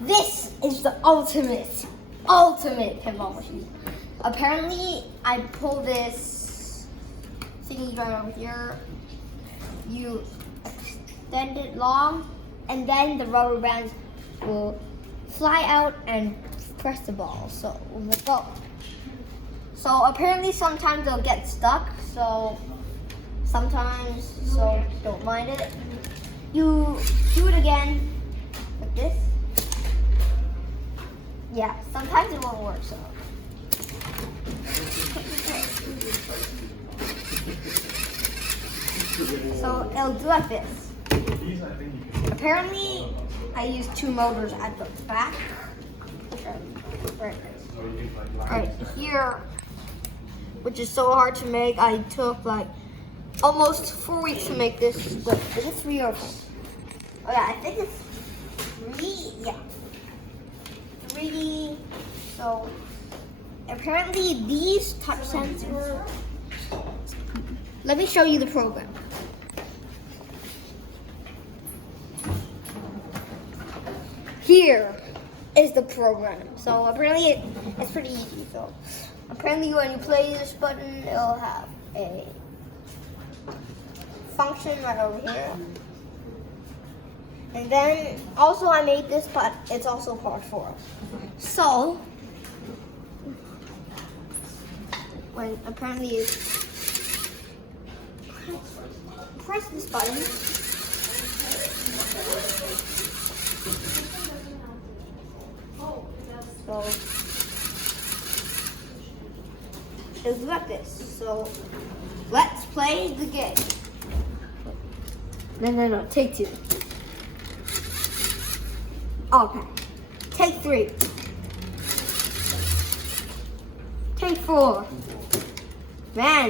This is the ultimate pinball machine. Apparently, I pull this thingy right over here. You extend it long, and then the rubber bands will fly out and press the ball. So let's go. So apparently, sometimes they'll get stuck. So don't mind it. You do it again like this. Yeah, sometimes it won't work. So it'll do like this. Apparently, I use 2 motors at the back. Right here, which is so hard to make. I took like almost 4 weeks to make this. Wait, is it 3 or 4? Oh yeah, I think it's 3. Yeah, 3. So apparently these touch sensors. Let me show you the program. Here is the program. So apparently it's pretty easy. So apparently when you play this button, it'll have a function right over here. And then also I made this, but it's also part 4. So when apparently you press this button, so it's like this. So let's play the game. No, take 2. Okay, take 3. Take 4. Man.